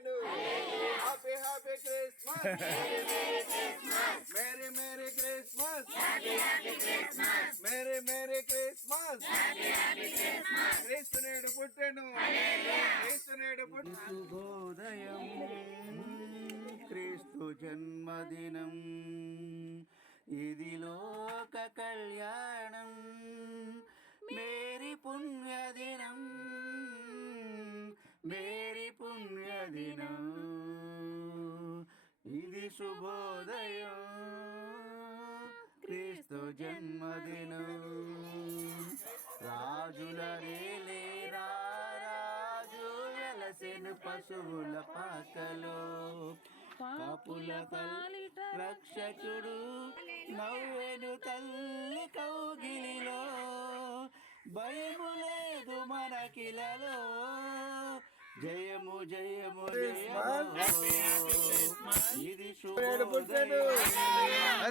పుట్టెను. Happy happy Christmas, merry merry Christmas, merry merry Christmas. క్రీస్తు నేడు పుట్టెను, క్రీస్తు నేడు పుట్టెను. శుభోదయం క్రీస్తు జన్మదినం, ఇది లోక కళ్యాణం, మేరీ పుణ్యదినం, మేరీ పుణ్యదినం, ఇది శుభోదయం క్రీస్తు జన్మదినం. రాజుల రేలే రాజు వెలసెను పశువుల పాకలో, కాపుల పాలిట రక్షకుడు నవ్వెను తల్లి కౌగిలిలో, భయము లేదు మనకిలలో, జయము జయము జయము. ఇది పుట్టెను,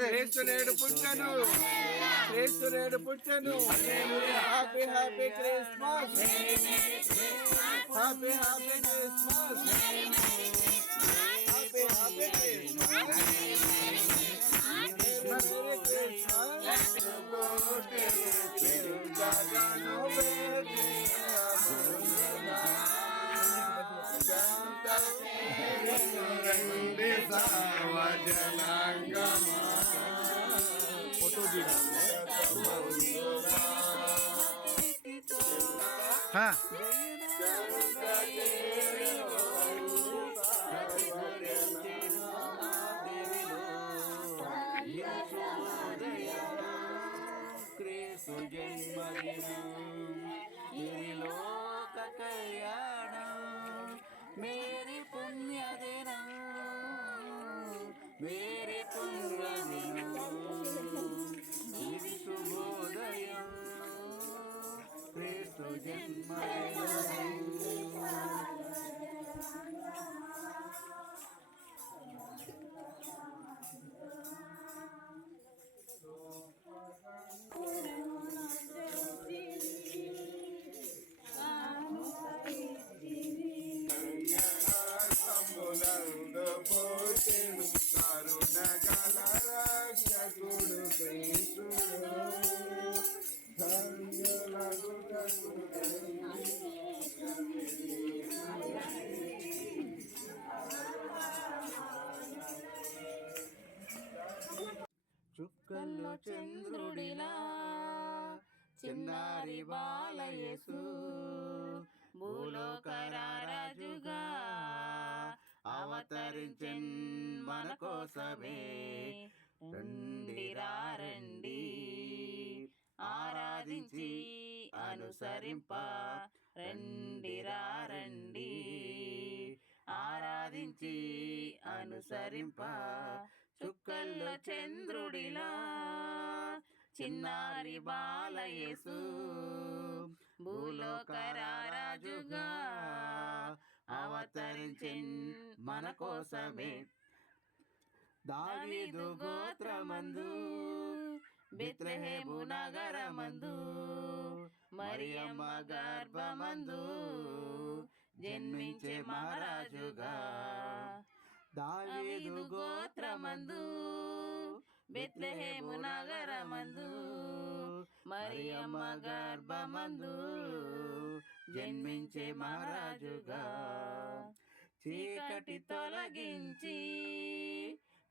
క్రీస్తు నేడు పుట్టెను, క్రీస్తు నేడు పుట్టెను. Happy happy Christmas, happy happy Christmas, happy happy Christmas, Mary Christmas. క్రీస్తు జన్మదినం, ఇది లోక కళ్యాణం, మేరీ పుణ్యదినం, మేరీ పుణ్యదినం, ఇది శుభోదయం క్రీస్తు జన్మదినం. కరుణగల రక్షకుడు క్రీస్తుడు, చుక్కల్లో చంద్రుడిలా చిన్నారి బాలయేసు, భూలోకరాజుగా అవతరించెన్ మన కోసమే. రండి రండి ఆరాధించి అనుసరింప, రండి రండి ఆరాధించి అనుసరింప. చుక్కల్లో చంద్రుడిలా చిన్నారి బాలయేసు, భూలోకరాజుగా అవతరించెన్ మన కోసమే. దావీదు గోత్రమందు బెత్లెహేము నగరమందు, మరియమ్మ గర్భమందు జన్మించే మహారాజుగా. దావీదు గోత్రమందు బెత్లెహేము నగరమందు, మరియమ్మ గర్భమందు జన్మించే మహారాజుగా. చీకటి తొలగించి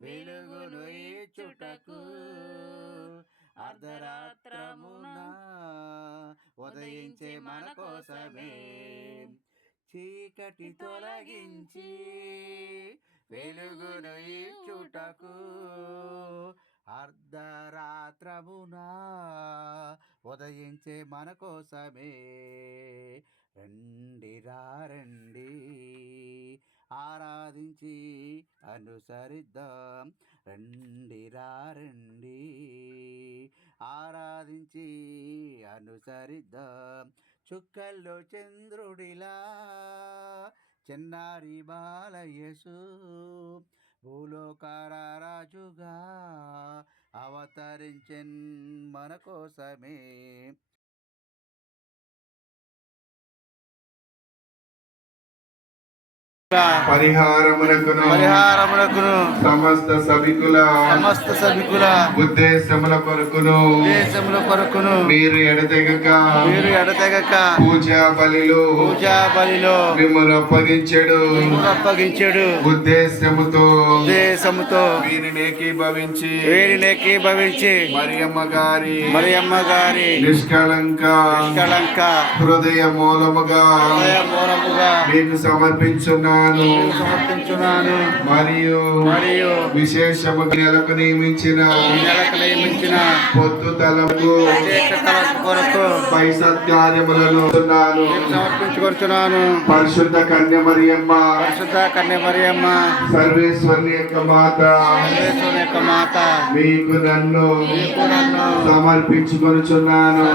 వెలుగును ఇచ్చుటకు, అర్ధరాత్రమున ఉదయించే మన కోసమే. చీకటి తొలగించి వెలుగును ఇచ్చుటకు, అర్ధరాత్రమున ఉదయించే మన కోసమే. రండి రండి ఆరాధించి అనుసరిద్దాం, రండి రండి ఆరాధించి అనుసరిద్దాం. చుక్కల్లో చంద్రుడిలా చిన్నారి బాలయేసు, భూలోకరాజుగా అవతరించెన్ మన కోసమే. పరిహారమునకును పరిహారమునకును సమస్త సభికుల ఉద్దేశముల కొరకును దేశముల కొరకును మీరు ఎడతెగక పూజా బలిలో మిమ్మల్ని అప్పగించెడు ఉద్దేశముతో వీరిని ఏకీభవించి మరియమ్మ గారి నిష్కళంక హృదయ మూలముగా మీకు సమర్పించున్నాను మరియు విశేషముగా నెలకు నియమించిన పొద్దు తలకు కొరకు పై సత్కార్యములను సమర్పించుకొచ్చున్నాను. పరిశుద్ధ కన్య మరియమ్మ సర్వేశ్వరుని యొక్క మాత మీకు నన్ను సమర్పించుకొనుచున్నాను.